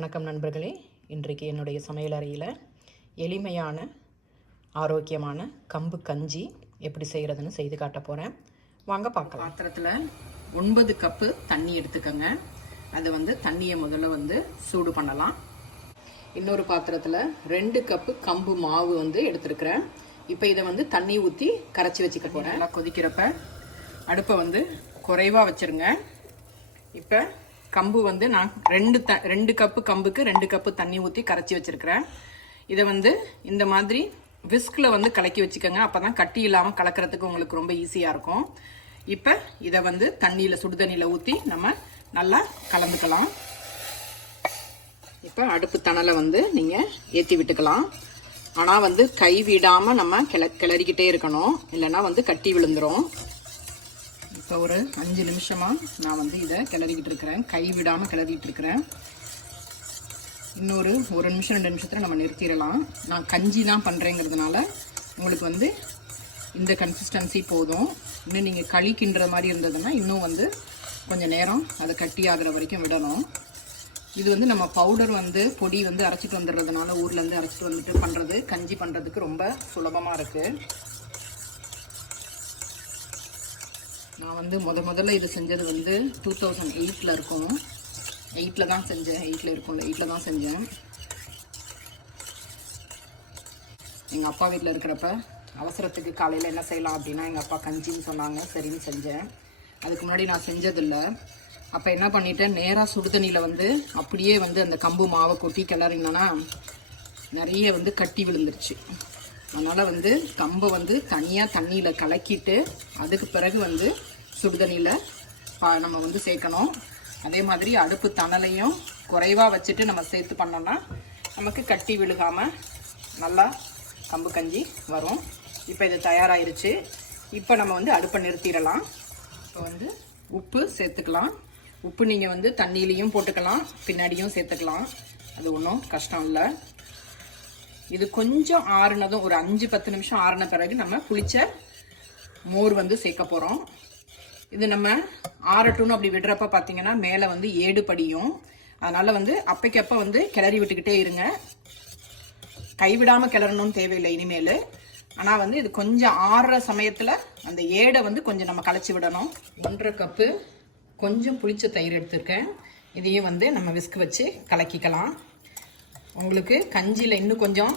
வணக்கம் நண்பர்களே. இன்றைக்கு என்னுடைய சமையல் அறையில் எளிமையான ஆரோக்கியமான கம்பு கஞ்சி எப்படி செய்கிறதுன்னு செய்து காட்ட போகிறேன். வாங்க பார்க்கலாம். பாத்திரத்தில் 9 கப்பு தண்ணி எடுத்துக்கோங்க. அதை தண்ணியை முதல்ல சூடு பண்ணலாம். இன்னொரு பாத்திரத்தில் 2 கப்பு கம்பு மாவு எடுத்துருக்கிறேன். இப்போ இதை தண்ணி ஊற்றி கரைச்சி வச்சுக்க போகிறேன். நல்லா கொதிக்கிறப்ப அடுப்பை குறைவாக வச்சுருங்க. இப்போ கம்பு நான் 2 கப்பு கம்புக்கு 2 கப்பு தண்ணி ஊற்றி கரைச்சி வச்சிருக்கிறேன். இதை இந்த மாதிரி விஸ்கில் கலக்கி வச்சுக்கோங்க. அப்போ தான் கட்டி இல்லாமல் கலக்கிறதுக்கு உங்களுக்கு ரொம்ப ஈஸியாக இருக்கும். இப்போ இதை தண்ணியில் சுடுதண்ணியில் ஊற்றி நம்ம நல்லா கலந்துக்கலாம். இப்போ அடுப்பு தணலை நீங்கள் ஏற்றி விட்டுக்கலாம். ஆனால் கை விடாமல் நம்ம கிளறிக்கிட்டே இருக்கணும், இல்லைன்னா கட்டி விழுந்துடும். இப்போ ஒரு 5 நிமிஷமாக நான் இதை கிளறிக்கிட்டு இருக்கிறேன். கை விடாமல் கிளறிட்டு இருக்கிறேன். இன்னொரு 1 நிமிஷம் 2 நிமிஷத்தில் நம்ம நிறுத்திடலாம். நான் கஞ்சி தான் பண்ணுறேங்கிறதுனால உங்களுக்கு இந்த கன்சிஸ்டன்சி போதும். இன்னும் நீங்கள் களி கிண்டுற மாதிரி இருந்ததுன்னா இன்னும் கொஞ்சம் நேரம் அதை கட்டி ஆகிற வரைக்கும் விடணும். இது நம்ம பவுடர் பொடி அரைச்சிட்டு வந்துடுறதுனால ஊர்லேருந்து அரைச்சிட்டு வந்துட்டு பண்ணுறது கஞ்சி பண்ணுறதுக்கு ரொம்ப சுலபமாக இருக்குது. நான் முதல்ல இது செஞ்சது 2008 இருக்கும். 8 தான் செஞ்சேன். 8 தான் செஞ்சேன். எங்கள் அப்பா வீட்டில் இருக்கிறப்ப அவசரத்துக்கு காலையில் என்ன செய்யலாம் அப்படின்னா எங்கள் அப்பா கஞ்சின்னு சொன்னாங்க. சரின்னு செஞ்சேன். அதுக்கு முன்னாடி நான் செஞ்சதில்லை. அப்போ என்ன பண்ணிட்டேன், நேராக சுடுதண்ணியில் அப்படியே அந்த கம்பு மாவை கொட்டி கிளறிங்கன்னா நிறைய கட்டி விழுந்துருச்சு. அதனால் கம்பை தனியாக தண்ணியில் கலக்கிட்டு அதுக்கு பிறகு சுடுதண்ணியில் நம்ம சேர்க்கணும். அதே மாதிரி அடுப்பு தணலையும் குறைவாக வச்சுட்டு நம்ம சேர்த்து பண்ணோம்னா நமக்கு கட்டி விழுகாமல் நல்லா கம்பு கஞ்சி வரும். இப்போ இது தயாராகிருச்சு. இப்போ நம்ம அடுப்பை நிறுத்திடலாம். இப்போ உப்பு சேர்த்துக்கலாம். உப்பு நீங்கள் தண்ணியிலையும் போட்டுக்கலாம், பின்னாடியும் சேர்த்துக்கலாம். அது ஒன்றும் கஷ்டம் இல்லை. இது கொஞ்சம் ஆறுனதும் ஒரு 5-10 நிமிஷம் ஆறுன பிறகு நம்ம புளிச்ச மோர் சேர்க்க போகிறோம். இது நம்ம ஆறட்டும்னு அப்படி விடுறப்ப பார்த்தீங்கன்னா மேலே ஏடு படியும். அதனால் அப்பைக்கப்போ கிளறி விட்டுக்கிட்டே இருங்க. கைவிடாமல் கிளறணும்னு தேவையில்லை இனிமேல். ஆனால் இது கொஞ்சம் ஆறுற சமயத்தில் அந்த ஏடை கொஞ்சம் நம்ம களைச்சி விடணும். 1.5 கப்பு கொஞ்சம் புளிச்ச தயிர் எடுத்துருக்கேன். இதையும் நம்ம விஸ்க் வச்சு கலக்கிக்கலாம். உங்களுக்கு கஞ்சியில் இன்னும் கொஞ்சம்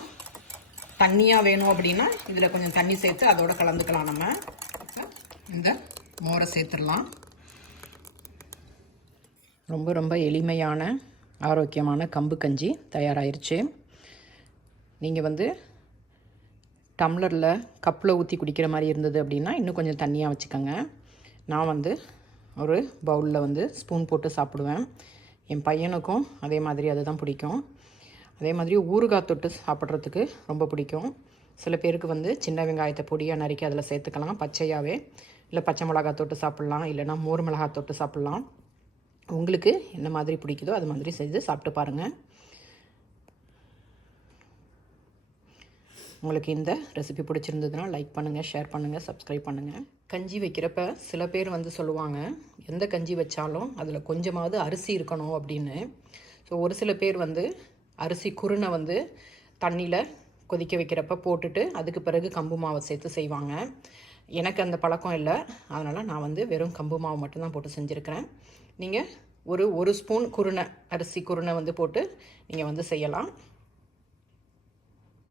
தண்ணியாக வேணும் அப்படின்னா இதில் கொஞ்சம் தண்ணி சேர்த்து அதோட கலந்துக்கலாம். நம்ம இந்த மோரை சேர்த்துடலாம். ரொம்ப ரொம்ப எளிமையான ஆரோக்கியமான கம்பு கஞ்சி தயாராகிருச்சு. நீங்கள் டம்ளரில் கப்பில் ஊற்றி குடிக்கிற மாதிரி இருந்தது அப்படின்னா இன்னும் கொஞ்சம் தண்ணியாக வச்சுக்கோங்க. நான் ஒரு பவுலில் ஸ்பூன் போட்டு சாப்பிடுவேன். என் பையனுக்கும் அதே மாதிரி அதுதான் பிடிக்கும். அதே மாதிரி ஊறுகாய் தொட்டு சாப்பிட்றதுக்கு ரொம்ப பிடிக்கும். சில பேருக்கு சின்ன வெங்காயத்தை பொடியாக நறுக்கி அதில் சேர்த்துக்கலாம் பச்சையாகவே. இல்லை பச்சை மிளகாய் தொட்டு சாப்பிட்லாம், இல்லைனா மோர் மிளகாய் தொட்டு சாப்பிட்லாம். உங்களுக்கு என்ன மாதிரி பிடிக்குதோ அது மாதிரி செஞ்சு சாப்பிட்டு பாருங்கள். உங்களுக்கு இந்த ரெசிபி பிடிச்சிருந்ததுன்னா லைக் பண்ணுங்கள், ஷேர் பண்ணுங்கள், சப்ஸ்கிரைப் பண்ணுங்கள். கஞ்சி வைக்கிறப்ப சில பேர் சொல்லுவாங்க எந்த கஞ்சி வச்சாலும் அதில் கொஞ்சமாவது அரிசி இருக்கணும் அப்படின்னு. ஸோ ஒரு சில பேர் அரிசி குருணை தண்ணியில் கொதிக்க வைக்கிறப்ப போட்டுட்டு அதுக்கு பிறகு கம்பு மாவை சேர்த்து செய்வாங்க. எனக்கு அந்த பழக்கம் இல்லை. அதனால் நான் வெறும் கம்பு மாவு மட்டும்தான் போட்டு செஞ்சுருக்கிறேன். நீங்கள் ஒரு ஸ்பூன் குருணை அரிசி குருணை போட்டு நீங்கள் செய்யலாம்.